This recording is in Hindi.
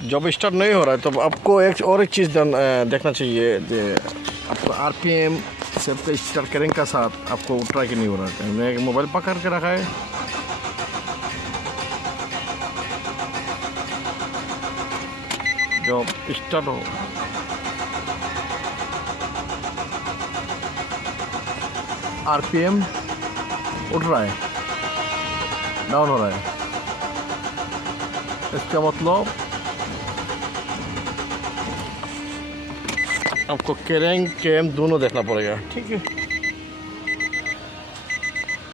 जब स्टार्ट नहीं हो रहा है तो आपको एक चीज़ देखना चाहिए कि आपको आरपीएम सिर्फ स्टार्ट करेंगे का साथ आपको ट्राई नहीं हो रहा है। मैंने मोबाइल पकड़ के रखा है, जब स्टार्ट हो आरपीएम उठ रहा है, डाउन हो रहा है, इसका मतलब आपको क्रेंक कैम दोनों देखना पड़ेगा। ठीक है।